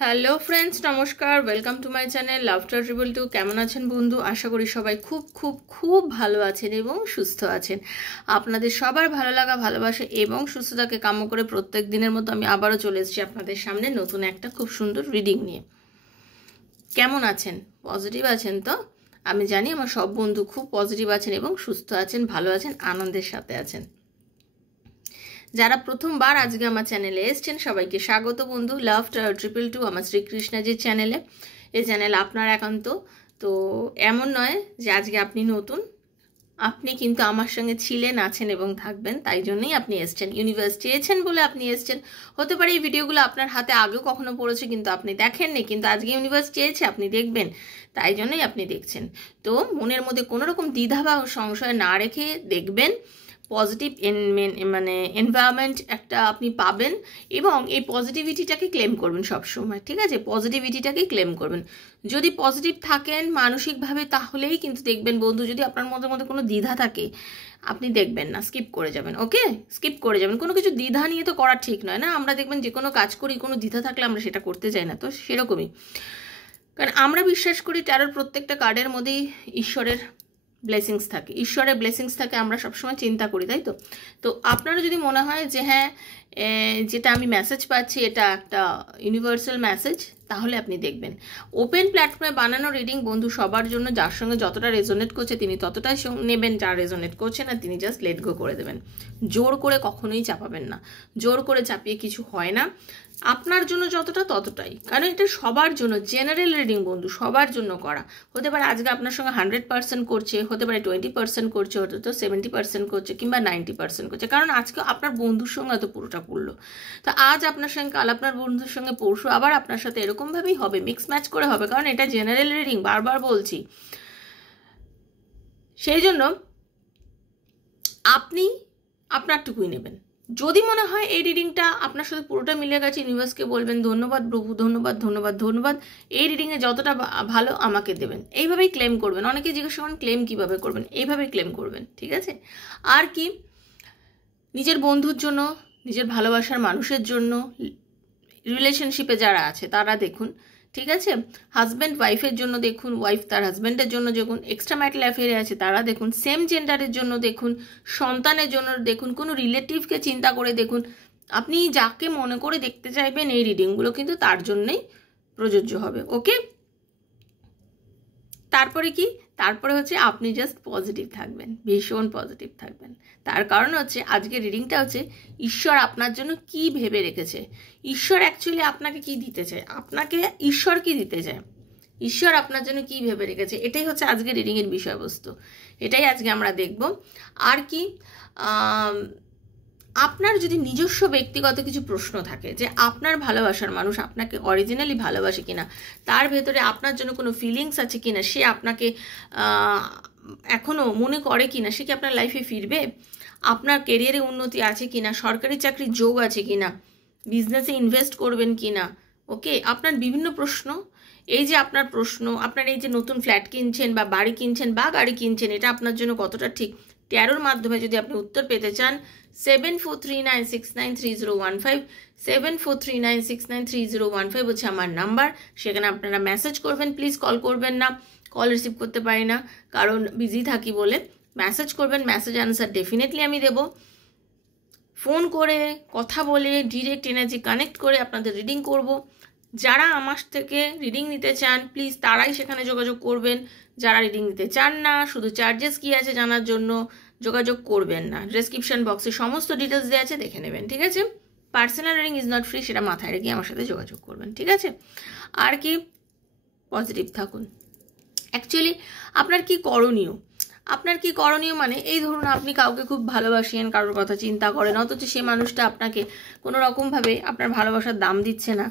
Hello friends, নমস্কার। Welcome to my channel laughter triple two. কেমন আছেন বন্ধু? আশা করি সবাই খুব খুব খুব ভালো আছেন এবং সুস্থ আছেন। আপনাদের সবার ভালো লাগা, ভালোবাসা এবং সুস্থতাকে কাম্য করে প্রত্যেক দিনের মতো আমি আবারও চলে এসেছি আপনাদের সামনে নতুন একটা খুব সুন্দর রিডিং নিয়ে। কেমন আছেন? পজিটিভ আছেন তো? আমি জানি আমার সব বন্ধু খুব পজিটিভ আছেন এবং সুস্থ আছেন, ভালো আছেন, আনন্দের সাথে আছেন। যারা প্রথমবার আজকে আমার চ্যানেলে এসছেন সবাইকে স্বাগত বন্ধু। লাভ ট্রিপল টু আমার শ্রীকৃষ্ণজির চ্যানেলে। এই চ্যানেল আপনার একান্ত। তো এমন নয় যে আজকে আপনি নতুন, আপনি কিন্তু আমার সঙ্গে ছিলেন, আছেন এবং থাকবেন। তাই জন্যই আপনি এসছেন। ইউনিভার্স চেয়েছেন বলে আপনি এসছেন। হতে পারে এই ভিডিওগুলো আপনার হাতে আগেও কখনো পড়েছে কিন্তু আপনি দেখেননি, কিন্তু আজকে ইউনিভার্স চেয়েছে আপনি দেখবেন, তাই জন্যই আপনি দেখছেন। তো মনের মধ্যে কোনো রকম দ্বিধা বা সংশয় না রেখে দেখবেন। পজিটিভ মানে এনভায়রনমেন্ট একটা আপনি পাবেন এবং এই পজিটিভিটিটাকে ক্লেম করবেন সবসময়, ঠিক আছে? পজিটিভিটিটাকে ক্লেম করবেন। যদি পজিটিভ থাকেন মানসিকভাবে, তাহলেই কিন্তু দেখবেন বন্ধু। যদি আপনার মধ্যে কোনো দ্বিধা থাকে আপনি দেখবেন না, স্কিপ করে যাবেন। ওকে, স্কিপ করে যাবেন। কোনো কিছু দ্বিধা নিয়ে তো করা ঠিক নয় না। আমরা দেখবেন যে কোনো কাজ করি, কোনো দ্বিধা থাকলে আমরা সেটা করতে চাই না। তো সেরকমই, কারণ আমরা বিশ্বাস করি ট্যারোর প্রত্যেকটা কার্ডের মধ্যেই ঈশ্বরের ব্লেসিংস থাকে, ঈশ্বরের ব্লেসিংস থাকে। আমরা সবসময় চিন্তা করি, তাই তো? তো আপনারা যদি মনে হয় যে হ্যাঁ, যেটা আমি মেসেজ পাচ্ছি এটা একটা ইউনিভার্সাল মেসেজ, তাহলে আপনি দেখবেন। ওপেন প্ল্যাটফর্মে বানানো রিডিং বন্ধু সবার জন্য। যার সঙ্গে যতটা রেজোনেট করছে তিনি ততটাই নেবেন, যা রেজোনেট করছে না তিনি জাস্ট লেট গো করে দেবেন। জোর করে কখনোই চাপাবেন না, জোর করে চাপিয়ে কিছু হয় না। আপনার জন্য যতটা ততটাই, কারণ এটা সবার জন্য জেনারেল রিডিং বন্ধু, সবার জন্য করা। হতে পারে আজকে আপনার সঙ্গে 100% করছে, হতে পারে 20% করছে, হতে তো 70% করছে, কিংবা 90% করছে। কারণ আজকে আপনার বন্ধুর সঙ্গে হয়তো পুরোটা পড়লো, তো আজ আপনার সঙ্গে, কাল আপনার বন্ধুর সঙ্গে, পরশু আবার আপনার সাথে, এরকমভাবেই হবে, মিক্স ম্যাচ করে হবে। কারণ এটা জেনারেল রিডিং, বারবার বলছি। সেই জন্য আপনি আপনারটুকুই নেবেন। যদি মনে হয় এই রিডিংটা আপনার সাথে পুরোটা মিলে গেছে, ইউনিভার্সকে বলবেন ধন্যবাদ প্রভু, ধন্যবাদ ধন্যবাদ ধন্যবাদ, এই রিডিংয়ে যতটা ভালো আমাকে দেবেন। এইভাবেই ক্লেম করবেন। অনেকে জিজ্ঞাসা করেন ক্লেম কীভাবে করবেন, এইভাবেই ক্লেম করবেন, ঠিক আছে? আর কি, নিজের বন্ধুর জন্য, নিজের ভালোবাসার মানুষের জন্য, রিলেশনশিপে যারা আছে তারা দেখুন, ঠিক আছে? হাজব্যান্ড ওয়াইফের জন্য দেখুন, ওয়াইফ তার হাজব্যান্ডের জন্য দেখুন, এক্সট্রা ম্যারিটাল অ্যাফেয়ারে আছে তারা দেখুন, সেম জেন্ডারের জন্য দেখুন, সন্তানের জন্য দেখুন, কোনো রিলেটিভকে চিন্তা করে দেখুন। আপনি যাকে মনে করে দেখতে চাইবেন এই রিডিংগুলো কিন্তু তার জন্যই প্রযোজ্য হবে। ওকে, তারপরে কি? তারপরে হচ্ছে আপনি জাস্ট পজিটিভ থাকবেন, ভীষণ পজিটিভ থাকবেন। তার কারণ হচ্ছে আজকের রিডিংটা হচ্ছে ঈশ্বর আপনার জন্য কি ভেবে রেখেছে। ঈশ্বর অ্যাকচুয়ালি আপনাকে কি দিতে চায়, আপনাকে ঈশ্বর কি দিতে চায়, ঈশ্বর আপনার জন্য কি ভেবে রেখেছে, এটাই হচ্ছে আজকের রিডিংয়ের বিষয়বস্তু। এটাই আজকে আমরা দেখব। আর কি, আপনার যদি নিজস্ব ব্যক্তিগত কিছু প্রশ্ন থাকে যে আপনার ভালোবাসার মানুষ আপনাকে অরিজিনালি ভালোবাসে কিনা, তার ভেতরে আপনার জন্য কোনো ফিলিংস আছে কিনা, সে আপনাকে এখনও মনে করে কিনা, সে কি আপনার লাইফে ফিরবে, আপনার কেরিয়ারে উন্নতি আছে কিনা, সরকারি চাকরির যোগ আছে কিনা, বিজনেসে ইনভেস্ট করবেন কিনা, ওকে, আপনার বিভিন্ন প্রশ্ন। এই যে আপনার প্রশ্ন, আপনার এই যে নতুন ফ্ল্যাট কিনছেন বা বাড়ি কিনছেন বা গাড়ি কিনছেন, এটা আপনার জন্য কতটা ঠিক, ট্যারোর মাধ্যমে যদি আপনি উত্তর পেতে চান 7439693015, 7439693015 হচ্ছে আমার নাম্বার। সেখানে আপনারা মেসেজ করবেন, প্লিজ কল করবেন না, কল রিসিভ করতে পারি না কারণ বিজি থাকি বলে। মেসেজ করবেন, মেসেজ আনসার ডেফিনেটলি আমি দেব। ফোন করে কথা বলে ডিরেক্ট এনার্জি কানেক্ট করে আপনাদের রিডিং করব। যারা আমার থেকে রিডিং নিতে চান প্লিজ তারাই সেখানে যোগাযোগ করবেন। যারা রিডিং নিতে চান না, শুধু চার্জেস কী আছে জানার জন্য যোগাযোগ করবেন না। ডেসক্রিপশন বক্সে সমস্ত ডিটেলস দেওয়া আছে, দেখে নেবেন, ঠিক আছে? Personal reading is not free, সেটা মাথায় রেখে আমার সাথে যোগাযোগ করবেন, ঠিক আছে? আর কি, পজিটিভ থাকুন। অ্যাকচুয়ালি আপনার কি করণীয়, আপনার কি করণীয় মানে, এই ধরুন আপনি কাউকে খুব ভালোবাসেন, কারোর কথা চিন্তা করেন, অথচ সে মানুষটা আপনাকে কোনো রকমভাবে আপনার ভালোবাসার দাম দিচ্ছে না।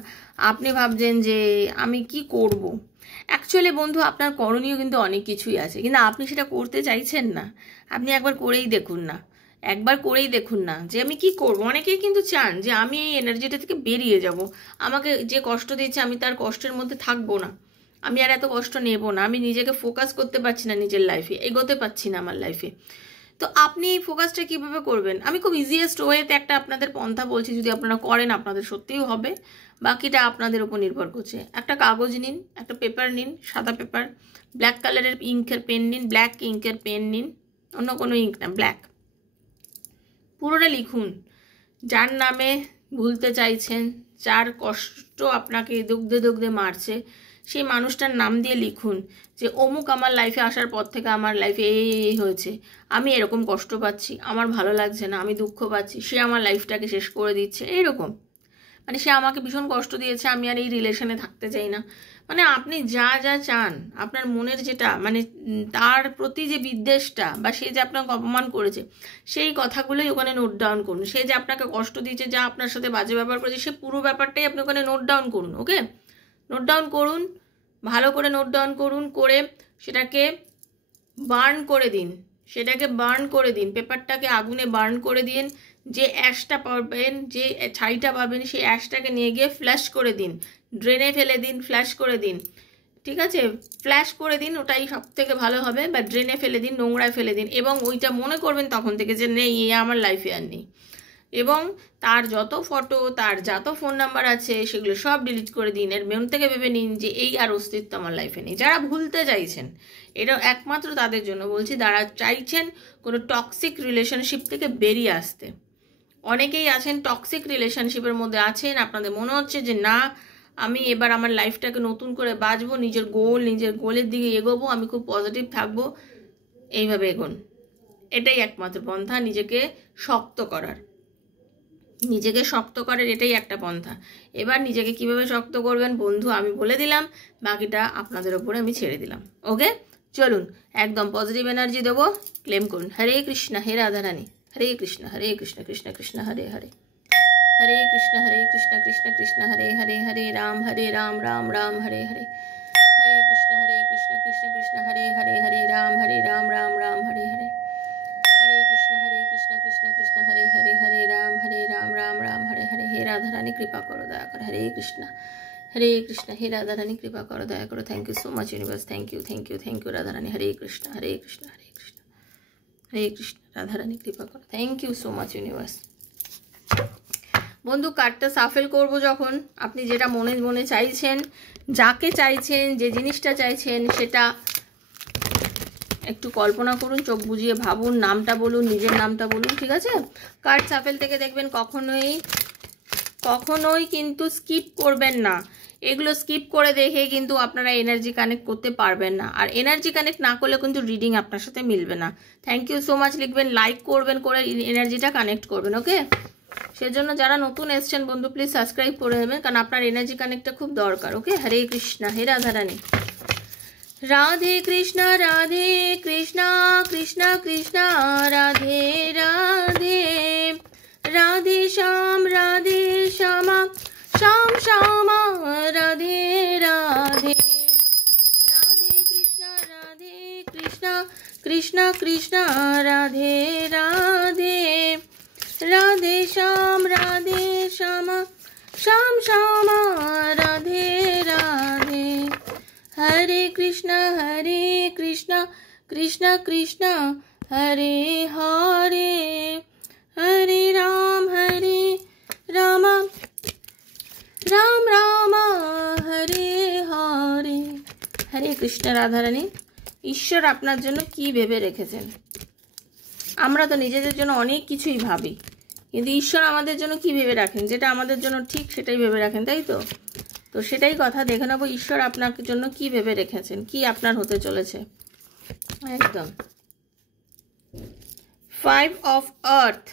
আপনি ভাবছেন যে আমি কি করব। অ্যাকচুয়ালি বন্ধু আপনার করণীয় কিন্তু অনেক কিছুই আছে, কিন্তু আপনি সেটা করতে চাইছেন না। আপনি একবার করেই দেখুন না, একবার করেই দেখুন না যে আমি কি করব। অনেকেই কিন্তু চান যে আমি এই এনার্জিটা থেকে বেরিয়ে যাব, আমাকে যে কষ্ট দিচ্ছে আমি তার কষ্টের মধ্যে থাকবো না, আমি আর এত কষ্ট নেব না, আমি নিজেকে ফোকাস করতে পারছি না নিজের লাইফে, এগোতে পারছি না আমার লাইফে। তো আপনি এই ফোকাসটা কীভাবে করবেন? আমি খুব ইজিয়েস্ট ওয়েতে একটা আপনাদের পন্থা বলছি, যদি আপনারা করেন আপনাদের সত্যিই হবে, বাকিটা আপনাদের উপর নির্ভর করছে। একটা কাগজ নিন, একটা পেপার নিন, সাদা পেপার, ব্ল্যাক কালারের ইঙ্কের পেন নিন, ব্ল্যাক ইঙ্কের পেন নিন, অন্য কোনো ইঙ্ক না, ব্ল্যাক। পুরোটা লিখুন যার নামে ভুলতে চাইছেন, যার কষ্ট আপনাকে দুগ্ধে দুগ্ধে মারছে, সেই মানুষটার নাম দিয়ে লিখুন যে অমুক আমার লাইফে আসার পর থেকে আমার লাইফে এই হয়েছে, আমি এরকম কষ্ট পাচ্ছি, আমার ভালো লাগছে না, আমি দুঃখ পাচ্ছি, সে আমার লাইফটাকে শেষ করে দিচ্ছে, এইরকম। মানে সে আমাকে ভীষণ কষ্ট দিয়েছে, আমি আর এই রিলেশনে থাকতে চাই না। মানে আপনি যা যা চান, আপনার মনের যেটা, মানে তার প্রতি যে বিদ্বেষটা, বা সে যে আপনাকে অপমান করেছে, সেই কথাগুলোই ওখানে নোট ডাউন করুন। সে যে আপনাকে কষ্ট দিয়েছে, যা আপনার সাথে বাজে ব্যবহার করেছে, সে পুরো ব্যাপারটাই আপনি ওখানে নোট ডাউন করুন। ওকে, নোট ডাউন করুন, ভালো করে নোট ডাউন করুন, করে সেটাকে বার্ন করে দিন, সেটাকে বার্ন করে দিন, পেপারটাকে আগুনে বার্ন করে দিন। যে অ্যাশটা পাবেন, যে ছাইটা পাবেন, সেই অ্যাশটাকে নিয়ে গিয়ে ফ্ল্যাশ করে দিন, ড্রেনে ফেলে দিন, ফ্ল্যাশ করে দিন, ঠিক আছে? ফ্ল্যাশ করে দিন, ওটাই সব থেকে ভালো হবে, বা ড্রেনে ফেলে দিন, নোংরায় ফেলে দিন, এবং ওইটা মনে করবেন তখন থেকে যে নেই, এ আমার লাইফে আর নেই। এবং তার যত ফটো, তার যত ফোন নাম্বার আছে, সেগুলো সব ডিলিট করে দিন। এর মন থেকে ভেবে নিন যে এই আর অস্তিত্ব আমার লাইফে নেই। যারা ভুলতে চাইছেন, এটা একমাত্র তাদের জন্য বলছি, যারা চাইছেন কোনো টক্সিক রিলেশনশিপ থেকে বেরিয়ে আসতে। অনেকেই আছেন টক্সিক রিলেশনশিপের মধ্যে আছেন, আপনাদের মনে হচ্ছে যে না, আমি এবার আমার লাইফটাকে নতুন করে বাঁচবো, নিজের গোলের দিকে এগোবো, আমি খুব পজিটিভ থাকবো, এইভাবে এগোন। এটাই একমাত্র পন্থা নিজেকে শক্ত করার, নিজেকে শক্ত করার এটাই একটা পন্থা। এবার নিজেকে কিভাবে শক্ত করবেন বন্ধু আমি বলে দিলাম, বাকিটা আপনাদের ওপরে আমি ছেড়ে দিলাম। ওকে, চলুন একদম পজিটিভ এনার্জি দেবো, ক্লেম করুন। হরে কৃষ্ণ, হে রাধারানী, হরে কৃষ্ণ কৃষ্ণ কৃষ্ণ হরে হরে, হরে কৃষ্ণ কৃষ্ণ কৃষ্ণ হরে হরে, হরে রাম রাম রাম হরে হরে, হরে কৃষ্ণ কৃষ্ণ কৃষ্ণ হরে হরে, হরে রাম রাম রাম হরে হরে, হরে কৃষ্ণ কৃষ্ণ কৃষ্ণ হরে হরে, হরে রাম রাম রাম হরে হরে। হে রাধারানী কৃপা করো, দয়া করো। হরে কৃষ্ণ, হে রাধারানী কৃপা করো, দয়া করো। Thank you so much universe, thank you Radharani. Hare Krishna Hare Krishna Radharani কৃপা করো। Thank you so much universe. বন্ধু কার্ডটা সাফেল করব যখন, আপনি যেটা মনে মনে চাইছেন, যাকে চাইছেন, যে জিনিসটা চাইছেন, সেটা একটু কল্পনা করুন, চোখ বুজিয়ে ভাবুন, নামটা বলুন, নিজের নামটা বলুন, ঠিক আছে? কার্ড সাফেল থেকে দেখবেন কখনোই কিন্তু স্কিপ করবেন না। এগুলো স্কিপ করে দেখে কিন্তু আপনারা এনার্জি কানেক্ট করতে পারবেন না, আর এনার্জি কানেক্ট না করলে কিন্তু রিডিং আপনার সাথে মিলবে না। থ্যাংক ইউ সো মাচ লিখবেন, লাইক করবেন, করে এনার্জিটা কানেক্ট করবেন। ওকে, সেজন্য যারা নতুন এসছেন বন্ধু প্লিজ সাবস্ক্রাইব করে নেবেন, কারণ আপনার এনার্জি কানেক্টটা খুব দরকার। ওকে, হরে কৃষ্ণ, হে রাধারানী। রাধে কৃষ্ণ কৃষ্ণ কৃষ্ণ রাধে রাধে, রাধে শ্যাম শ্যাম শ্যাম রাধে রাধে, রাধে কৃষ্ণ কৃষ্ণ কৃষ্ণ রাধে রাধে, রাধে শ্যাম শ্যাম শ্যাম রাধে রাধে, হরে কৃষ্ণ কৃষ্ণ কৃষ্ণ হরে হরে, হরে রাম রাম রাম হরে হরে। হরে কৃষ্ণ রাধারানী। ঈশ্বর আপনার জন্য কি ভেবে রেখেছেন? আমরা তো নিজেদের জন্য অনেক কিছুই ভাবি, কিন্তু ঈশ্বর আমাদের জন্য কি ভেবে রাখেন, যেটা আমাদের জন্য ঠিক সেটাই ভেবে রাখেন, তাই তো? তো সেটাই কথা, দেখে নেবো ঈশ্বর আপনার জন্য কি ভেবে রেখেছেন, কি আপনার হতে চলেছে। একদম 5 of Earth।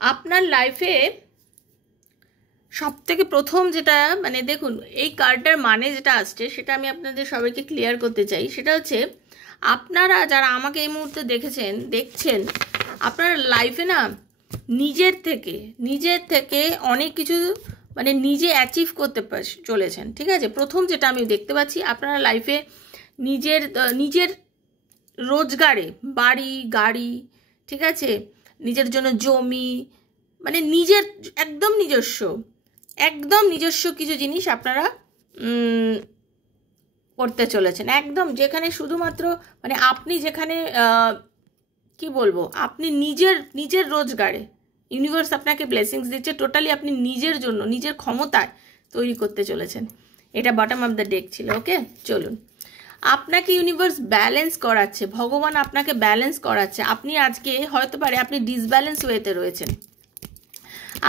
আপনার লাইফে সব থেকে প্রথম যেটা, মানে দেখুন এই কার্ডটার মানে যেটা আসছে সেটা আমি আপনাদের সবাইকে ক্লিয়ার করতে চাই। সেটা হচ্ছে, আপনারা যারা আমাকে এই মুহূর্তে দেখছেন, আপনার লাইফে না নিজের থেকে অনেক কিছু মানে নিজে অ্যাচিভ করতে চলেছেন, ঠিক আছে? প্রথম যেটা আমি দেখতে পাচ্ছি, আপনারা লাইফে নিজের রোজগারে বাড়ি গাড়ি, ঠিক আছে, নিজের জন্য জমি, মানে নিজের একদম নিজস্ব কিছু জিনিস আপনারা করতে চলেছেন, একদম যেখানে শুধুমাত্র মানে আপনি যেখানে কি বলবো, আপনি নিজের রোজগারে ইউনিভার্স আপনাকে ব্লেসিংস দিচ্ছে, টোটালি আপনি নিজের জন্য নিজের ক্ষমতায় তৈরি করতে চলেছেন। এটা বটম অফ দ্য ডেক ছিল। ওকে, চলুন। আপনাকে ইউনিভার্স ব্যালেন্স করাচ্ছে, ভগবান আপনাকে ব্যালেন্স করাচ্ছে। আপনি আজকে হয়তো পারে আপনি ডিসব্যালেন্স ওয়েতে রয়েছেন,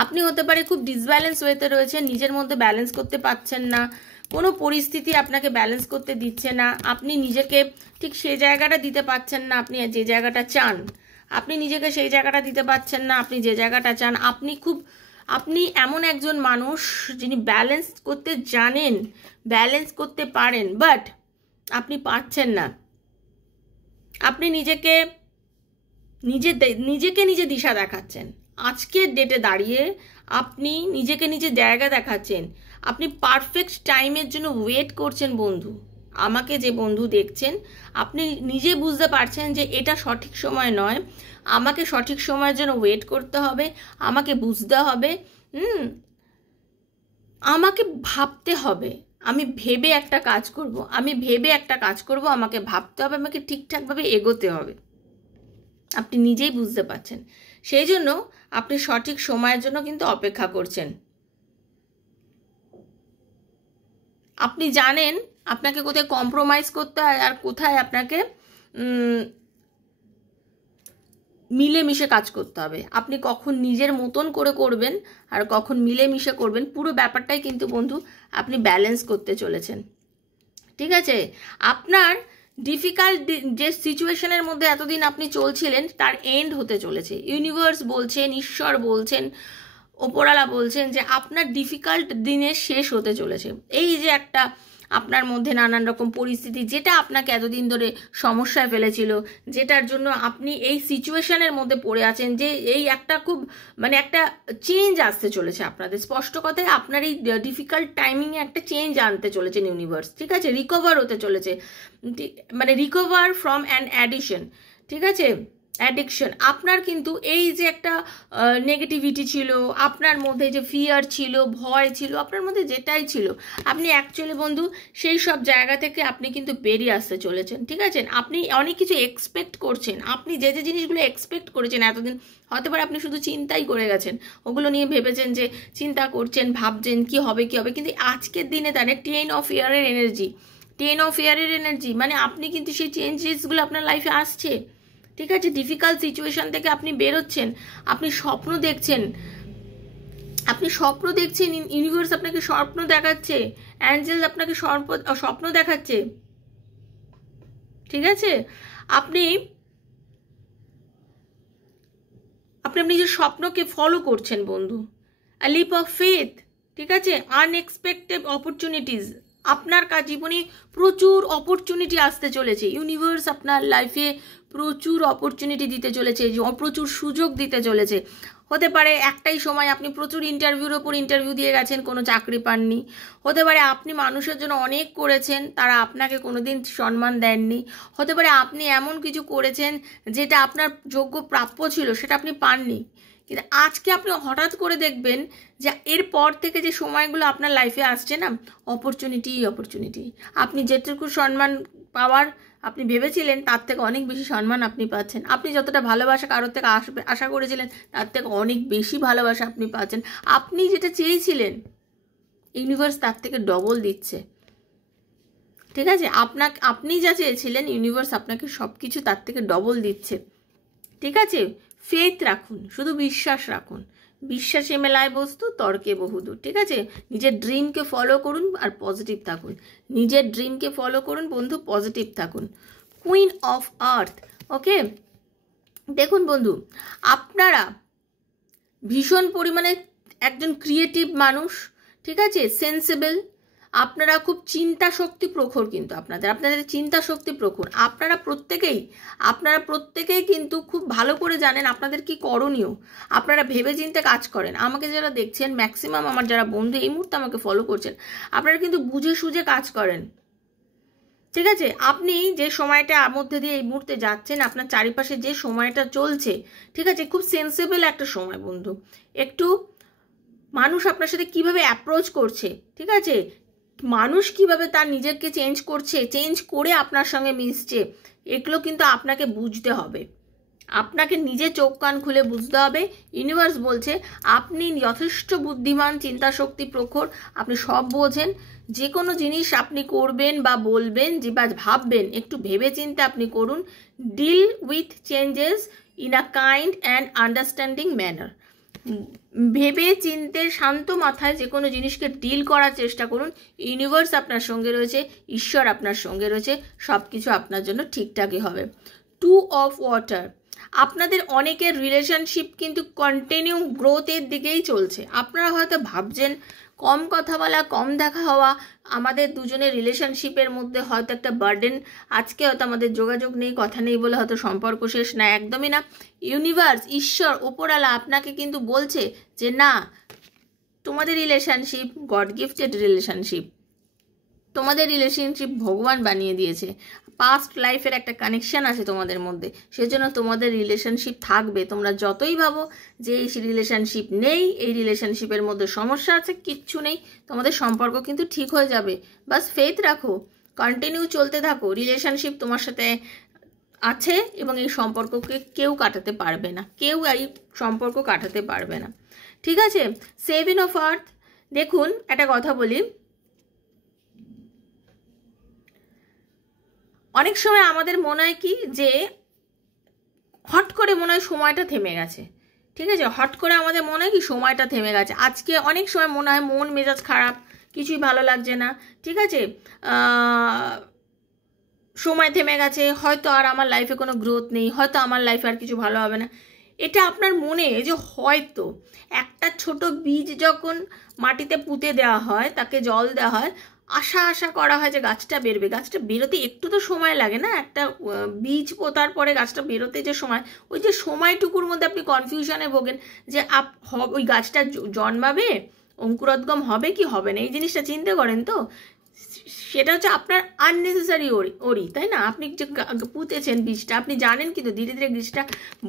আপনি হতে পারে খুব ডিসব্যালেন্স ওয়েতে রয়েছেন, নিজের মধ্যে ব্যালেন্স করতে পারছেন না, কোনো পরিস্থিতি আপনাকে ব্যালেন্স করতে দিচ্ছে না, আপনি নিজেকে ঠিক সেই জায়গাটা দিতে পারছেন না, আপনি যে জায়গাটা চান, আপনি নিজেকে সেই জায়গাটা দিতে পারছেন না, আপনি যে জায়গাটা চান। আপনি এমন একজন মানুষ যিনি ব্যালেন্স করতে জানেন, ব্যালেন্স করতে পারেন, বাট আপনি পারছেন না। আপনি নিজে দিশা দেখাচ্ছেন। আজকের ডেটে দাঁড়িয়ে আপনি নিজেকে নিজে জায়গা দেখাচ্ছেন, আপনি পারফেক্ট টাইমের জন্য ওয়েট করছেন। বন্ধু, আমাকে যে বন্ধু দেখছেন, আপনি নিজে বুঝতে পারছেন যে এটা সঠিক সময় নয়, আমাকে সঠিক সময়ের জন্য ওয়েট করতে হবে, আমাকে বুঝতে হবে, আমাকে ভাবতে হবে, আমি ভেবে একটা কাজ করব, আমাকে ভাবতে হবে, আমাকে ঠিকঠাকভাবে এগোতে হবে। আপনি নিজেই বুঝতে পারছেন, সেই জন্য আপনি সঠিক সময়ের জন্য কিন্তু অপেক্ষা করছেন। আপনি জানেন আপনাকে কোথায় কম্প্রোমাইজ করতে হয় আর কোথায় আপনাকে মিলেমিশে কাজ করতে হবে। আপনি কখন নিজের মতন করে করবেন আর কখন মিলেমিশে করবেন, পুরো ব্যাপারটাই কিন্তু বন্ধু আপনি ব্যালেন্স করতে চলেছেন। ঠিক আছে, আপনার ডিফিকাল্ট যে সিচুয়েশনের মধ্যে এতদিন আপনি চলছিলেন তার এন্ড হতে চলেছে। ইউনিভার্স বলছেন, ঈশ্বর বলছেন, ওপরওয়ালা বলছেন যে আপনার ডিফিকাল্ট দিনের শেষ হতে চলেছে। এই যে একটা আপনার মধ্যে নানান রকম পরিস্থিতি, যেটা আপনাকে এতদিন ধরে সমস্যায় ফেলেছিল, যেটার জন্য আপনি এই সিচুয়েশনের মধ্যে পড়ে আছেন, যে এই একটা খুব মানে একটা চেঞ্জ আসতে চলেছে আপনাদের। স্পষ্ট কথায় আপনার এই ডিফিকাল্ট টাইমিংয়ে একটা চেঞ্জ আনতে চলেছেন ইউনিভার্স। ঠিক আছে, রিকভার হতে চলেছে, মানে রিকভার ফ্রম অ্যান অ্যাডিকশন। ঠিক আছে, অ্যাডিকশন। আপনার কিন্তু এই যে একটা নেগেটিভিটি ছিল, আপনার মধ্যে যে ফিয়ার ছিল, ভয় ছিল, আপনার মধ্যে যেটাই ছিল, আপনি অ্যাকচুয়ালি বন্ধু সেই সব জায়গা থেকে আপনি কিন্তু বেরিয়ে আসতে চলেছেন। ঠিক আছে, আপনি অনেক কিছু এক্সপেক্ট করছেন, আপনি যে জিনিসগুলো এক্সপেক্ট করেছেন এতদিন, হতে পারে আপনি শুধু চিন্তাই করে গেছেন, ওগুলো নিয়ে ভেবেছেন, যে চিন্তা করছেন, ভাবছেন কি হবে, কিন্তু আজকের দিনে দাঁড়িয়ে 10 অফ ইয়ারের এনার্জি, মানে আপনি কিন্তু সেই চেঞ্জেসগুলো আপনার লাইফে আসছে। ঠিক আছে, ডিফিকাল্ট সিচুয়েশন থেকে আপনি বেরোচ্ছেন, আপনি স্বপ্ন দেখছেন, ইউনিভার্স আপনাকে স্বপ্ন দেখাচ্ছে, অ্যাঞ্জেল আপনাকে স্বপ্ন দেখাচ্ছে। ঠিক আছে, আপনি নিজের স্বপ্নকে ফলো করছেন বন্ধু। আ লিপ অফ ফেথ। ঠিক আছে, আনএক্সপেক্টেড অপরচুনিটিস, আপনার জীবনে প্রচুর অপরচুনিটি আসতে চলেছে। ইউনিভার্স আপনার লাইফে প্রচুর অপরচুনিটি দিতে চলেছে, প্রচুর সুযোগ দিতে চলেছে। হতে পারে একটাই সময় আপনি প্রচুর ইন্টারভিউর ওপর ইন্টারভিউ দিয়ে গেছেন, কোনো চাকরি পাননি। হতে পারে আপনি মানুষের জন্য অনেক করেছেন, তারা আপনাকে কোনোদিন সম্মান দেননি। হতে পারে আপনি এমন কিছু করেছেন যেটা আপনার যোগ্য প্রাপ্য ছিল, সেটা আপনি পাননি। কিন্তু আজকে আপনি হঠাৎ করে দেখবেন যে এরপর থেকে যে সময়গুলো আপনার লাইফে আসছে না, অপরচুনিটি। আপনি যেটুকু সম্মান পাওয়ার আপনি ভেবেছিলেন তার থেকে অনেক বেশি সম্মান আপনি পাচ্ছেন। আপনি যতটা ভালোবাসা কারোর থেকে আশা করেছিলেন তার থেকে অনেক বেশি ভালোবাসা আপনি পাচ্ছেন। আপনি যেটা চেয়েছিলেন ইউনিভার্স তার থেকে ডবল দিচ্ছে। ঠিক আছে, আপনি যা চেয়েছিলেন ইউনিভার্স আপনাকে সব কিছু তার থেকে ডবল দিচ্ছে। ঠিক আছে, ফেথ রাখুন, শুধু বিশ্বাস রাখুন। বিশ্বাসে মেলায় বস্তু, তর্কে বহুদূর। ঠিক আছে, নিজের ড্রিমকে ফলো করুন আর পজিটিভ থাকুন। বন্ধু, পজিটিভ থাকুন। Queen of earth. ওকে, দেখুন বন্ধু, আপনারা ভীষণ পরিমাণে একজন ক্রিয়েটিভ মানুষ। ঠিক আছে, সেন্সিবল, আপনারা খুব চিন্তা শক্তি প্রখর, কিন্তু আপনাদের চিন্তা শক্তি প্রখর। আপনারা প্রত্যেকেই কিন্তু খুব ভালো করে জানেন আপনাদের কি করণীয়। আপনারা ভেবেচিন্তে কাজ করেন। আমাকে যারা দেখছেন, ম্যাক্সিমাম আমার যারা বন্ধু এই মুহূর্তে আমাকে ফলো করছেন, আপনারা কিন্তু বুঝে সুঝে কাজ করেন। ঠিক আছে, আপনি যে সময়টা মধ্যে দিয়ে এই মুহূর্তে যাচ্ছেন, আপনার চারিপাশে যে সময়টা চলছে, ঠিক আছে, খুব সেন্সিবল একটা সময় বন্ধু। একটু মানুষ আপনার সাথে কিভাবে অ্যাপ্রোচ করছে, ঠিক আছে, মানুষ কিভাবে তার নিজেকে চেঞ্জ করছে, চেঞ্জ করে আপনার সঙ্গে মিশছে, এগুলো কিন্তু আপনাকে বুঝতে হবে, আপনাকে নিজে চোখ কান খুলে বুঝতে হবে। ইউনিভার্স বলছে আপনি যথেষ্ট বুদ্ধিমান, চিন্তাশক্তি প্রখর, আপনি সব বোঝেন। যে কোনো জিনিস আপনি করবেন বা বলবেন যে বা ভাববেন, একটু ভেবে চিন্তে আপনি করুন। Deal with changes in a kind and understanding manner. ভেবে চিনতে শান্ত মাথায় যে কোনো জিনিসকে ডিল করার চেষ্টা করুন। ইউনিভার্স আপনার সঙ্গে রয়েছে, ঈশ্বর আপনার সঙ্গে রয়েছে, সব কিছু আপনার জন্য ঠিকঠাকই হবে। 2 অফ ওয়াটার। আপনাদের অনেকের রিলেশনশিপ কিন্তু কন্টিনিউ গ্রোথের দিকেই চলছে। আপনারা হয়তো ভাবছেন কম কথা বলা, কম দেখা হওয়া, আমাদের দুজনের রিলেশনশিপের মধ্যে হয়তো একটা বার্ডেন, আজকে হয়তো আমাদের যোগাযোগ নেই, কথা নেই বলে হয়তো সম্পর্ক শেষ। না, একদমই না। ইউনিভার্স, ঈশ্বর, ওপরওয়ালা আপনাকে কিন্তু বলছে যে না, তোমাদের রিলেশনশিপ গড গিফটেড রিলেশনশিপ, তোমাদের রিলেশনশিপ ভগবান বানিয়ে দিয়েছে। পাস্ট লাইফের একটা কানেকশন আছে তোমাদের মধ্যে, সেজন্য তোমাদের রিলেশনশিপ থাকবে। তোমরা যতই ভাবো যে এই রিলেশনশিপ নেই, এই রিলেশনশিপের মধ্যে সমস্যা আছে, কিচ্ছু নেই, তোমাদের সম্পর্ক কিন্তু ঠিক হয়ে যাবে। বাস ফেথ রাখো, কন্টিনিউ চলতে থাকো। রিলেশনশিপ তোমার সাথে আছে এবং এই সম্পর্ককে কেউ কাটাতে পারবে না, কেউ এই সম্পর্ক কাটাতে পারবে না, ঠিক আছে। 7 অফ আর্থ। দেখুন একটা কথা বলি, অনেক সময় আমাদের মনে হয় কি যে হট করে মনে হয় সময়টা থেমে গেছে, ঠিক আছে। হট করে আমাদের মনে হয় কি সময়টা থেমে গেছে। আজকে অনেক সময় মনে হয় মন মেজাজ খারাপ, কিছুই ভালো লাগছে না, ঠিক আছে, সময় থেমে গেছে, হয়তো আর আমার লাইফে কোনো গ্রোথ নেই, হয়তো আমার লাইফে আর কিছু ভালো হবে না। এটা আপনার মনে যে হয়তো একটা ছোট বীজ যখন মাটিতে পুঁতে দেওয়া হয়, তাকে জল দেওয়া হয়, আশা করা হয় যে গাছটা বেরোবে। গাছটা বেরোতে একটু তো সময় লাগে না, একটা বীজ পোতার পরে গাছটা বেরোতে যে সময়, ওই যে সময়টুকুর মধ্যে আপনি কনফিউশনে ভোগেন যে ওই গাছটা জন্মাবে, অঙ্কুরোদ্গম হবে কি হবে না, এই জিনিসটা চিন্তা করেন তো। সেটা হচ্ছে আপনার আননেসেসারি ওরি, তাই না। আপনি যে পুঁতেছেন বীজটা, আপনি জানেন কিন্তু ধীরে ধীরে বীজটা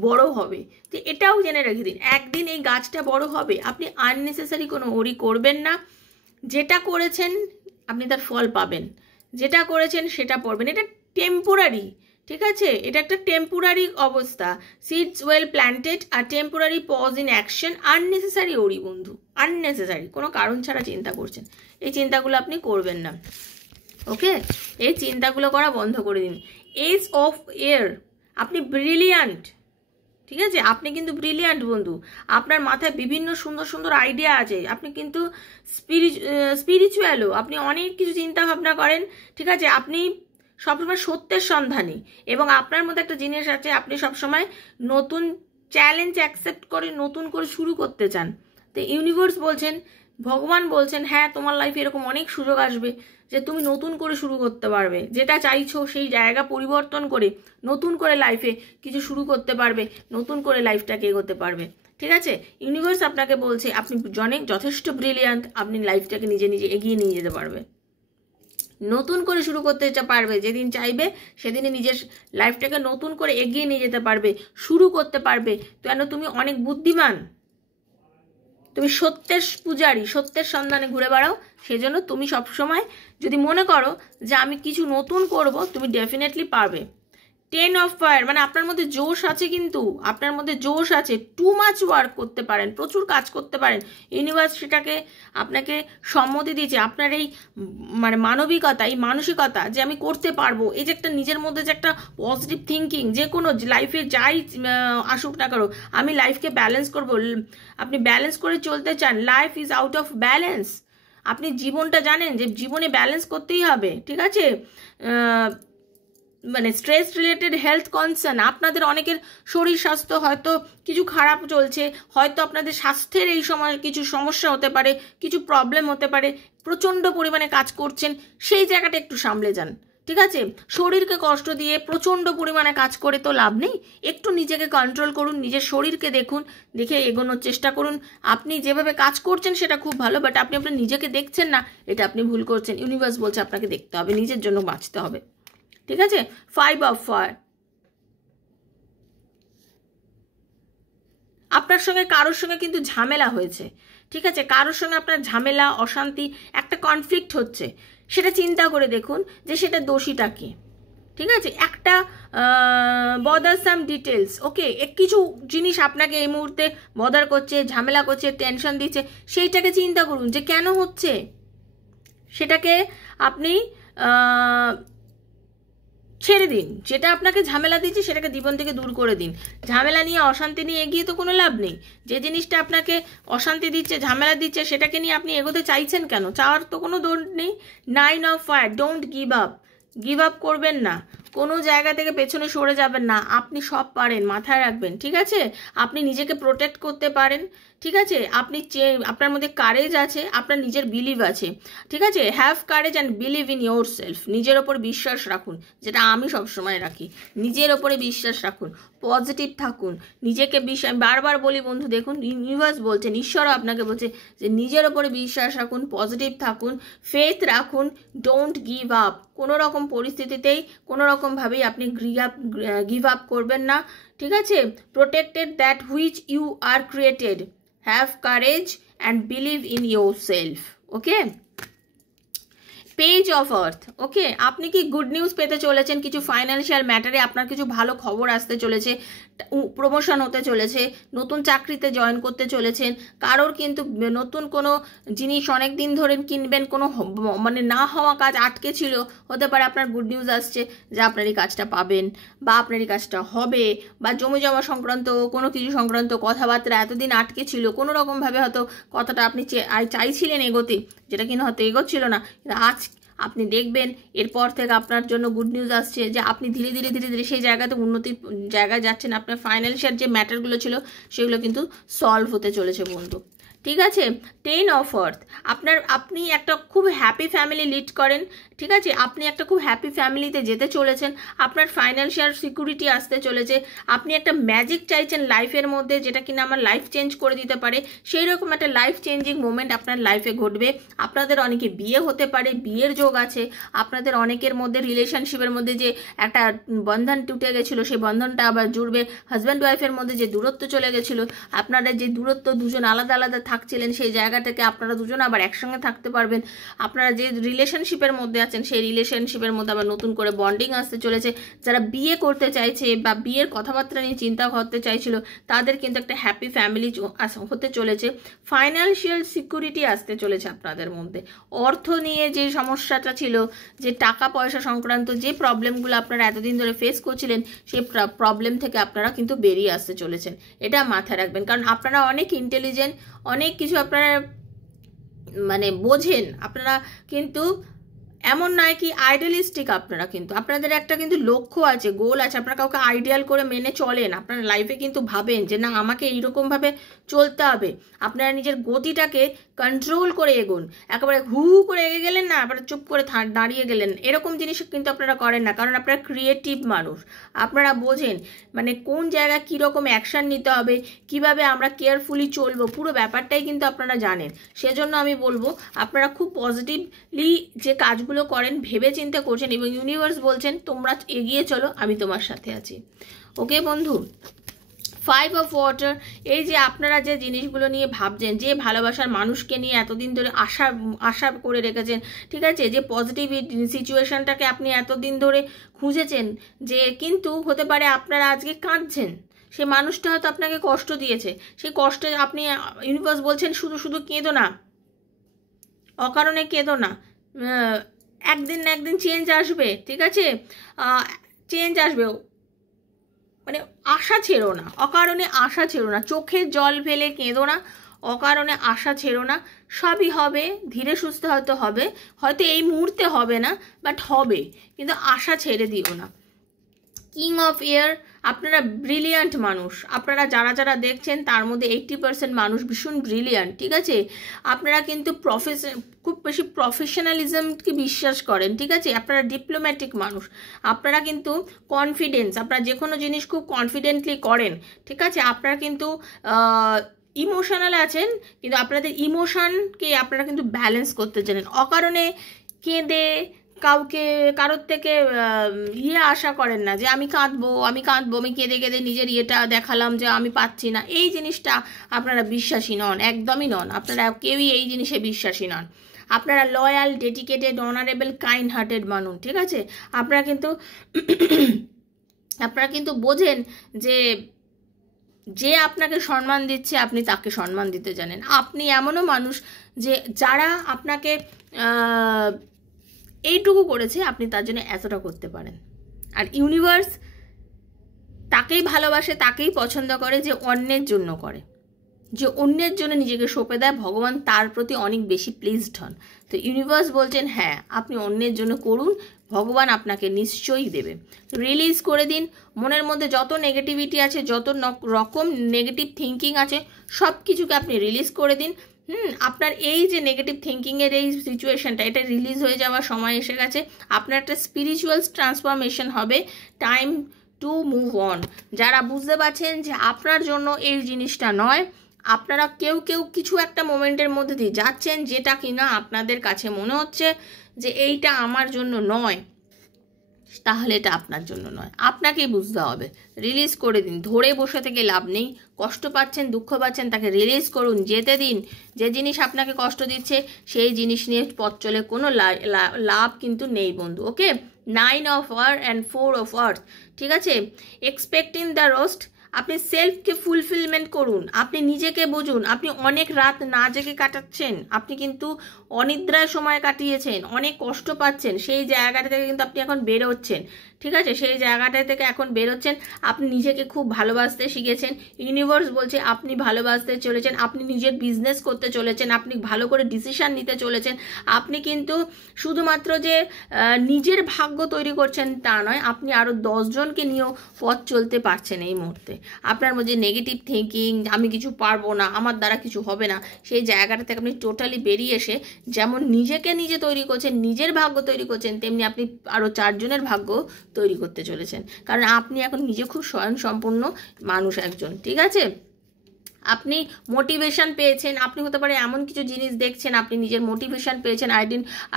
বড় হবে। তো এটাও জেনে রেখে দিন, একদিন এই গাছটা বড় হবে। আপনি আননেসেসারি কোনো ওরি করবেন না। যেটা করেছেন আপনি তার ফল পাবেন, যেটা করেছেন সেটা পড়বেন। এটা টেম্পোরারি, ঠিক আছে, এটা একটা টেম্পোরারি অবস্থা। সিডস ওয়েল প্ল্যান্টেড, আর temporary pause in action. Unnecessary worry বন্ধু, আননেসেসারি, কোনো কারণ ছাড়া চিন্তা করছেন, এই চিন্তাগুলো আপনি করবেন না, ওকে। এই চিন্তাগুলো করা বন্ধ করে দিন। Edge of air. আপনি ব্রিলিয়ান্ট, ঠিক আছে, আপনি কিন্তু ব্রিলিয়ান্ট বন্ধু। আপনার মাথায় বিভিন্ন সুন্দর সুন্দর আইডিয়া আছে, আপনি কিন্তু স্পিরিচুয়ালও, আপনি অনেক কিছু চিন্তা ভাবনা করেন, ঠিক আছে। আপনি সবসময় সত্যের সন্ধানী, এবং আপনার মধ্যে একটা জিনিস আছে, আপনি সবসময় নতুন চ্যালেঞ্জ অ্যাকসেপ্ট করে নতুন করে শুরু করতে চান। তো ইউনিভার্স বলছেন, ভগবান বলছেন, হ্যাঁ তোমার লাইফে এরকম অনেক সুযোগ আসবে যে তুমি নতুন করে শুরু করতে পারবে, যেটা চাইছো সেই জায়গা পরিবর্তন করে নতুন করে লাইফে কিছু শুরু করতে পারবে, নতুন করে লাইফটাকে এগোতে পারবে, ঠিক আছে। ইউনিভার্স আপনাকে বলছে আপনি যথেষ্ট ব্রিলিয়ান্ট, আপনি লাইফটাকে নিজে নিজে এগিয়ে নিয়ে যেতে পারবে, নতুন করে শুরু করতে পারবে। যেদিন চাইবে সেদিনই নিজের লাইফটাকে নতুন করে এগিয়ে নিয়ে যেতে পারবে, শুরু করতে পারবে। কেন, তুমি অনেক বুদ্ধিমান, তুমি সত্যের পূজারী, সত্যের সন্ধানে ঘুরে বেড়াও। সেজন্য তুমি সবসময় যদি মনে করো যে আমি কিছু নতুন করব, তুমি ডেফিনেটলি পারবে। 10 অফ ফায়ার, মানে আপনার মধ্যে জোশ আছে, কিন্তু আপনার মধ্যে জোশ আছে, টু মাচ ওয়ার্ক করতে পারেন, প্রচুর কাজ করতে পারেন। ইউনিভার্স সেটাকে আপনাকে সম্মতি দিয়েছে। আপনার এই মানে মানবিকতা, এই মানসিকতা যে আমি করতে পারবো, এই যে একটা নিজের মধ্যে যে একটা পজিটিভ থিঙ্কিং, যে কোনো লাইফে যাই আসুক না করো, আমি লাইফকে ব্যালেন্স করব। আপনি ব্যালেন্স করে চলতে চান, life is out of balance. আপনি জীবনটা জানেন যে জীবনে ব্যালেন্স করতেই হবে, ঠিক আছে। মানে স্ট্রেস রিলেটেড হেলথ কনসার্ন, আপনাদের অনেকের শরীর স্বাস্থ্য হয়তো কিছু খারাপ চলছে, হয়তো আপনাদের স্বাস্থ্যের এই সময় কিছু সমস্যা হতে পারে, কিছু প্রবলেম হতে পারে, প্রচণ্ড পরিমাণে কাজ করছেন, সেই জায়গাটা একটু সামলে যান, ঠিক আছে। শরীরকে কষ্ট দিয়ে প্রচণ্ড পরিমাণে কাজ করে তো লাভ নেই, একটু নিজেকে কন্ট্রোল করুন, নিজের শরীরকে দেখুন, দেখে এগোনোর চেষ্টা করুন। আপনি যেভাবে কাজ করছেন সেটা খুব ভালো, বাট আপনি আপনার নিজেকে দেখছেন না, এটা আপনি ভুল করছেন। ইউনিভার্স বলছে আপনাকে দেখতে হবে, নিজের জন্য বাঁচতে হবে, ঠিক আছে। 5 অফ ফায়ার, আপনার সঙ্গে কারোর সঙ্গে কিন্তু ঝামেলা হয়েছে, ঠিক আছে, কারোর সঙ্গে আপনার ঝামেলা, অশান্তি, একটা কনফ্লিক্ট হচ্ছে, সেটা চিন্তা করে দেখুন যে সেটা দোষীটা কে, ঠিক আছে। একটা বদারসাম ডিটেলস, ওকে, কিছু জিনিস আপনাকে এই মুহূর্তে বদার করছে, ঝামেলা করছে, টেনশন দিচ্ছে, সেইটাকে চিন্তা করুন যে কেন হচ্ছে। সেটাকে আপনি ছেড়ে দিন, যেটা আপনাকে ঝামেলা দিচ্ছে সেটাকে জীবন থেকে দূর করে দিন। ঝামেলা নিয়ে, অশান্তি নিয়ে এগিয়ে তো কোনো লাভ নেই। যে জিনিসটা আপনাকে অশান্তি দিচ্ছে, ঝামেলা দিচ্ছে, সেটাকে নিয়ে আপনি এগোতে চাইছেন কেন? চাওয়ার তো কোনো দৌড় নেই। 9 of fire, don't give up. Give up করবেন না, কোনো জায়গা থেকে পেছনে সরে যাবেন না। আপনি সব পারেন, মাথায় রাখবেন, ঠিক আছে। আপনি নিজেকে প্রোটেক্ট করতে পারেন, ঠিক আছে। আপনার মধ্যে কারেজ আছে, আপনার নিজের বিলিভ আছে, ঠিক আছে। Have courage and believe in your self. নিজের ওপর বিশ্বাস রাখুন, যেটা আমি সবসময় রাখি। নিজের ওপরে বিশ্বাস রাখুন, পজিটিভ থাকুন, নিজেকে বারবার বলি বন্ধু, দেখুন ইউনিভার্স বলছেন, ঈশ্বরও আপনাকে বলছে যে নিজের ওপরে বিশ্বাস রাখুন, পজিটিভ থাকুন, ফেথ রাখুন, ডোন্ট গিভ আপ। কোনো রকম পরিস্থিতিতেই কোনো রকমভাবেই আপনি গিভ আপ করবেন না, ঠিক আছে। Protected that which you are created, have courage and believe in yourself, okay. Page of earth, okay. আপনি কি গুড নিউজ পেতে চলেছেন? কিছু ফাইন্যান্সিয়াল ম্যাটারে আপনার কিছু ভালো খবর আসতে চলেছে, প্রমোশন হতে চলেছে, নতুন চাকরিতে জয়েন করতে চলেছেন, কারোর কিন্তু নতুন কোনো জিনিস অনেক দিন ধরে কিনবেন, কোনো মানে না হওয়া কাজ আটকে ছিল, হতে পারে আপনার গুড নিউজ আসছে যে আপনার এই কাজটা পাবেন বা আপনার এই কাজটা হবে, বা জমি জমা সংক্রান্ত কোনো কিছু সংক্রান্ত কথাবার্তা এতদিন আটকে ছিল, কোনো রকমভাবে হয়তো কথাটা আপনি চাইছিলেন এগোতে, যেটা কিন্তু হয়তো এগোচ্ছিল না, আজ আপনি দেখবেন এরপর থেকে আপনার জন্য গুড নিউজ আসছে যে আপনি ধীরে ধীরে ধীরে ধীরে সেই জায়গাতে উন্নতির জায়গায় যাচ্ছেন। আপনার ফাইন্যান্সিয়াল যে ম্যাটারগুলো ছিল সেগুলো কিন্তু সলভ হতে চলেছে বন্ধু, ঠিক আছে। 10 অফ আর্থ, আপনি একটা খুব হ্যাপি ফ্যামিলি লিড করেন, ঠিক আছে। আপনি একটা খুব হ্যাপি ফ্যামিলিতে যেতে চলেছেন, আপনার ফাইন্যান্সিয়াল সিকিউরিটি আসতে চলেছে, আপনি একটা ম্যাজিক চাইছেন লাইফের মধ্যে, যেটা কিনা আমার লাইফ চেঞ্জ করে দিতে পারে, সেই রকম একটা লাইফ চেঞ্জিং মোমেন্ট আপনার লাইফে ঘটবে। আপনাদের অনেকে বিয়ে হতে পারে, বিয়ের যোগ আছে, আপনাদের অনেকের মধ্যে রিলেশনশিপের মধ্যে যে একটা বন্ধন টুটে গেছিলো সেই বন্ধনটা আবার জুড়বে। হাজব্যান্ড ওয়াইফের মধ্যে যে দূরত্ব চলে গেছিলো, আপনারা যে দূরত্ব দুজন আলাদা আলাদা থাকছিলেন, সেই জায়গা থেকে আপনারা দুজন আবার একসঙ্গে থাকতে পারবেন। আপনারা যে রিলেশনশিপের মধ্যে আছেন সেই রিলেশনশিপের মধ্যে আবার নতুন করে বন্ডিং আসতে চলেছে। যারা বিয়ে করতে চাইছে বা বিয়ের কথাবার্তা নিয়ে চিন্তা করতে চাইছিল, তাদের কিন্তু একটা হ্যাপি ফ্যামিলি হতে চলেছে। ফাইন্যান্সিয়াল সিকিউরিটি আসতে চলেছে আপনাদের মধ্যে। অর্থ নিয়ে যে সমস্যাটা ছিল, যে টাকা পয়সা সংক্রান্ত যে প্রবলেমগুলো আপনারা এতদিন ধরে ফেস করছিলেন, সেই প্রবলেম থেকে আপনারা কিন্তু বেরিয়ে আসতে চলেছেন, এটা মাথায় রাখবেন। কারণ আপনারা অনেক ইন্টেলিজেন্ট, অনেক কিছু আপনারা মানে বোঝেন, আপনারা কিন্তু এমন নয় কি আইডিয়ালিস্টিক, আপনারা কিন্তু আপনাদের একটা কিন্তু লক্ষ্য আছে, গোল আছে, আপনারা কাউকে আইডিয়াল করে মেনে চলেন, আপনারা লাইফে কিন্তু ভাবেন যে না আমাকে এইরকমভাবে চলতে হবে। আপনারা নিজের গতিটাকে কন্ট্রোল করে এগোন, একেবারে হু করে এগিয়ে গেলেন না, আবার চুপ করে দাঁড়িয়ে গেলেন, এরকম জিনিস কিন্তু আপনারা করেন না। কারণ আপনারা ক্রিয়েটিভ মানুষ, আপনারা বোঝেন মানে কোন জায়গায় কীরকম অ্যাকশান নিতে হবে, কিভাবে আমরা কেয়ারফুলি চলবো, পুরো ব্যাপারটাই কিন্তু আপনারা জানেন। সেজন্য আমি বলবো আপনারা খুব পজিটিভলি যে কাজগুলো করেন ভেবে চিন্তা করছেন, এবং ইউনিভার্স বলছেন তোমরা এগিয়ে চলো, আমি তোমার সাথে আছি, ওকে বন্ধু। 5 অফ ওয়াটার, এই যে আপনারা যে জিনিসগুলো নিয়ে ভাবছেন, যে ভালোবাসার মানুষকে নিয়ে এতদিন ধরে আশা করে রেখেছেন, ঠিক আছে, যে পজিটিভ সিচুয়েশনটাকে আপনি এতদিন ধরে খুঁজেছেন, যে কিন্তু হতে পারে আপনারা আজকে কাঁদছেন, সে মানুষটা হয়তো আপনাকে কষ্ট দিয়েছে, সেই কষ্টে আপনি, ইউনিভার্স বলছেন শুধু শুধু কেঁদো না, অকারণে কেঁদো না, একদিন না একদিন চেঞ্জ আসবে, ঠিক আছে, চেঞ্জ আসবে, মানে আশা ছেড়ো না, অকারণে আশা ছেড়ো না, চোখে জল ফেলে কেঁদো না, অকারণে আশা ছেড়ো না, সবই হবে, ধীরে সুস্থে হয়তো হবে, হয়তো এই মুহূর্তে হবে না বাট হবে, কিন্তু আশা ছেড়ে দিও না। কিং অফ এয়ার, আপনারা ব্রিলিয়ান্ট মানুষ, আপনারা যারা যারা দেখছেন তার মধ্যে 80% মানুষ ভীষণ ব্রিলিয়ান্ট, ঠিক আছে। আপনারা কিন্তু খুব বেশি প্রফেশনালিজমকে বিশ্বাস করেন, ঠিক আছে, আপনারা ডিপ্লোম্যাটিক মানুষ, আপনারা কিন্তু কনফিডেন্স, আপনারা যে কোনো জিনিস খুব কনফিডেন্টলি করেন, ঠিক আছে। আপনারা কিন্তু ইমোশনাল আছেন, কিন্তু আপনাদের ইমোশনকে আপনারা কিন্তু ব্যালেন্স করতে জানেন। অকারণে কেঁদে কারোর থেকে আশা করেন না যে আমি কাঁদবো, আমি কেঁদে কেঁদে নিজের ইয়েটা দেখালাম যে আমি পাচ্ছি না। এই জিনিসটা আপনারা বিশ্বাসী নন, একদমই নন। আপনারা কেউই এই জিনিসে বিশ্বাসী নন। আপনারা loyal, dedicated, honourable, kind hearted মানুষ, ঠিক আছে? আপনারা কিন্তু বোঝেন যে আপনাকে সম্মান দিচ্ছে আপনি তাকে সম্মান দিতে জানেন। আপনি এমনও মানুষ যে যারা আপনাকে এইটুকু করেছে আপনি তার জন্য এতটা করতে পারেন। আর ইউনিভার্স তাকেই ভালোবাসে, তাকেই পছন্দ করে যে অন্যের জন্য করে, যে অন্যের জন্য নিজেকে সঁপে দেয়। ভগবান তার প্রতি অনেক বেশি প্লিজড হন। তো ইউনিভার্স বলছেন হ্যাঁ আপনি অন্যের জন্য করুন, ভগবান আপনাকে নিশ্চয়ই দেবে। রিলিজ করে দিন মনের মধ্যে যত নেগেটিভিটি আছে, যত রকম নেগেটিভ থিঙ্কিং আছে, সব কিছুকে আপনি রিলিজ করে দিন। আপনার এই যে নেগেটিভ থিঙ্কিংয়ের এই সিচুয়েশনটা, এটা রিলিজ হয়ে যাওয়ার সময় এসে গেছে। আপনার একটা স্পিরিচুয়াল ট্রান্সফরমেশন হবে। Time to move on. যারা বুঝতে পারছেন যে আপনার জন্য এই জিনিসটা নয়, আপনারা কেউ কিছু একটা মোমেন্টের মধ্যে দিয়ে যাচ্ছেন যেটা কিনা আপনাদের কাছে মনে হচ্ছে যে এইটা আমার জন্য নয়, তাহলে এটা আপনার জন্য নয়। আপনাকেই বুঝতে হবে। রিলিজ করে দিন। ধরে বসে থেকে লাভ নেই। কষ্ট পাচ্ছেন, দুঃখ পাচ্ছেন, তাকে রিলিজ করুন, যেতে দিন। যে জিনিস আপনাকে কষ্ট দিচ্ছে সেই জিনিস নিয়ে পথ চলে কোনো লাভ কিন্তু নেই বন্ধু। ওকে, 9 of Earth and 4 of Earth, ঠিক আছে? Expecting the roast. আপনি সেলফকে ফুলফিলমেন্ট করুন, আপনি নিজেকে বুঝুন। আপনি অনেক রাত না জেগে কাটাচ্ছেন, আপনি কিন্তু অনিদ্রায় সময় কাটিয়েছেন, অনেক কষ্ট পাচ্ছেন, সেই জায়গাটা থেকে কিন্তু আপনি এখন বেরোচ্ছেন, ঠিক আছে? সেই জায়গাটা থেকে এখন বেরোচ্ছেন। আপনি নিজেকে খুব ভালোবাসতে শিখেছেন। ইউনিভার্স বলছে আপনি ভালোবাসতে চলেছেন, আপনি নিজের বিজনেস করতে চলেছেন, আপনি ভালো করে ডিসিশন নিতে চলেছেন। আপনি কিন্তু শুধুমাত্র যে নিজের ভাগ্য তৈরি করছেন তা নয়, আপনি আরও 10 জনকে নিয়েও পথ চলতে পারছেন এই মুহূর্তে। আপনার মধ্যে নেগেটিভ থিঙ্কিং, আমি কিছু পারবো না, আমার দ্বারা কিছু হবে না, সেই জায়গাটা থেকে আপনি টোটালি বেরিয়ে এসে যেমন নিজেকে নিজে তৈরি করছেন, নিজের ভাগ্য তৈরি করছেন, তেমনি আপনি আরও 4 জনের ভাগ্য তৈরি করতে চলেছেন। কারণ আপনি এখন নিজে খুব স্বয়ংসম্পূর্ণ মানুষ একজন, ঠিক আছে? আপনি মোটিভেশন পেয়েছেন। আপনি হতে পারে এমন কিছু জিনিস দেখছেন, আপনি নিজের মোটিভেশন পেয়েছেন।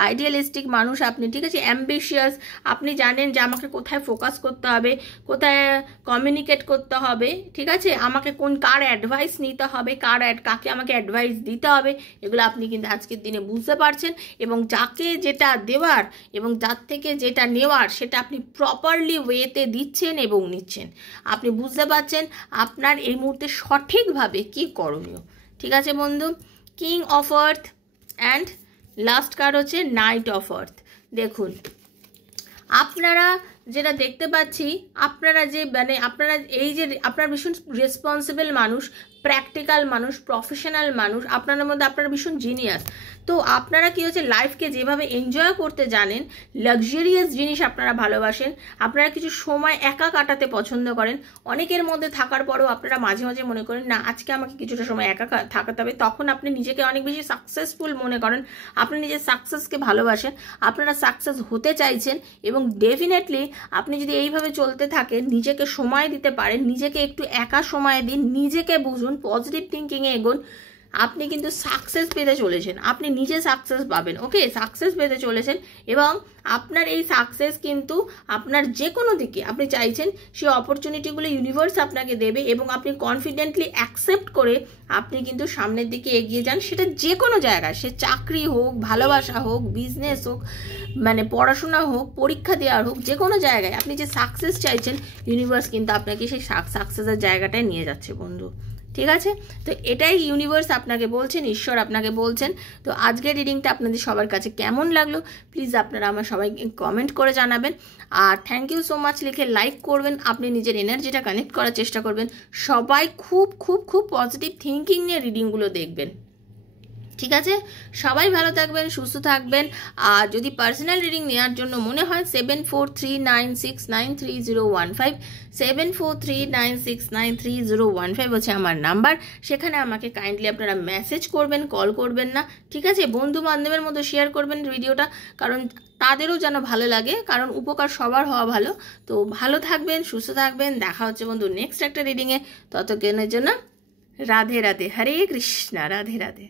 আইডিয়ালিস্টিক মানুষ আপনি, ঠিক আছে? অ্যাম্বিশিয়াস। আপনি জানেন যে আমাকে কোথায় ফোকাস করতে হবে, কোথায় কমিউনিকেট করতে হবে, ঠিক আছে? আমাকে কার অ্যাডভাইস নিতে হবে, কাকে আমাকে অ্যাডভাইস দিতে হবে, এগুলো আপনি কিন্তু আজকের দিনে বুঝতে পারছেন। এবং যাকে যেটা দেওয়ার এবং যার থেকে যেটা নেওয়ার সেটা আপনি প্রপারলি ওয়েতে দিচ্ছেন এবং নিচ্ছেন। আপনি বুঝতে পারছেন আপনার এই মুহূর্তে সঠিকভাবে কি করণীয়, ঠিক আছে বন্ধু? King of earth and last card হচ্ছে নাইট অফ আর্থ। দেখুন আপনারা যেটা দেখতে পাচ্ছি, আপনারা এই যে আপনারা ভীষণ রেসপন্সিবল মানুষ, প্র্যাকটিক্যাল মানুষ, প্রফেশনাল মানুষ, আপনাদের মধ্যে আপনারা ভীষণ জিনিয়াস। তো আপনারা কি হচ্ছে লাইফকে যেভাবে এনজয় করতে জানেন, লাক্সারিয়াস জিনিস আপনারা ভালোবাসেন, আপনারা কিছু সময় একা কাটাতে পছন্দ করেন। অনেকের মধ্যে থাকার পরেও আপনারা মাঝে মাঝে মনে করেন না আজকে আমাকে কিছুটা সময় একা থাকাতে হবে, তখন আপনি নিজেকে অনেক বেশি সাকসেসফুল মনে করেন, আপনি নিজের সাকসেসকে ভালোবাসেন, আপনারা সাকসেস হতে চাইছেন। এবং ডেফিনেটলি আপনি যদি এইভাবে চলতে থাকেন, নিজেকে সময় দিতে পারেন, নিজেকে একটু একা সময় দিন, নিজেকে বুঝুন, পজিটিভ থিঙ্কিংয়ে এগোন, আপনি কিন্তু সাকসেস পেতে চলেছেন। আপনি নিজে সাকসেস পাবেন। ওকে, সাকসেস পেতে চলেছেন এবং আপনার এই সাকসেস কিন্তু আপনার যে কোনো দিকে আপনি চাইছেন সেই অপরচুনিটিগুলো ইউনিভার্স আপনাকে দেবে এবং আপনি কনফিডেন্টলি অ্যাকসেপ্ট করে আপনি কিন্তু সামনের দিকে এগিয়ে যান। সেটা যে কোনো জায়গায়, সে চাকরি হোক, ভালোবাসা হোক, বিজনেস হোক, মানে পড়াশোনা হোক, পরীক্ষা দেওয়ার হোক, যে কোনো জায়গায় আপনি যে সাকসেস চাইছেন ইউনিভার্স কিন্তু আপনাকে সেই সাকসেসের জায়গাটায় নিয়ে যাচ্ছে বন্ধু, ঠিক আছে? তো এটাই ইউনিভার্স আপনাকে বলছেন, ঈশ্বর আপনাকে বলছেন। তো আজকের রিডিংটা আপনাদের সবার কাছে কেমন লাগলো প্লিজ আপনারা আমার সবাইকে কমেন্ট করে জানাবেন। আর থ্যাংক ইউ সো মাচ লিখে লাইক করবেন। আপনি নিজের এনার্জিটা কানেক্ট করার চেষ্টা করবেন। সবাই খুব খুব খুব পজিটিভ থিঙ্কিং নিয়ে রিডিংগুলো দেখবেন, ঠিক আছে? সবাই ভালো থাকবেন, সুস্থ থাকবেন। আর যদি পার্সোনাল রিডিং নেওয়ার জন্য মনে হয় 7439693015 7439693015 হচ্ছে আমার নাম্বার। সেখানে আমাকে কাইন্ডলি আপনারা মেসেজ করবেন, কল করবেন না, ঠিক আছে? বন্ধু বান্ধবের মতো শেয়ার করবেন ভিডিওটা, কারণ তাদেরও যেন ভালো লাগে, কারণ উপকার সবার হওয়া ভালো। তো ভালো থাকবেন, সুস্থ থাকবেন। দেখা হচ্ছে বন্ধু নেক্সট একটা রিডিংয়ে। ততক্ষণের জন্য রাধে রাধে, হরে কৃষ্ণা, রাধে রাধে।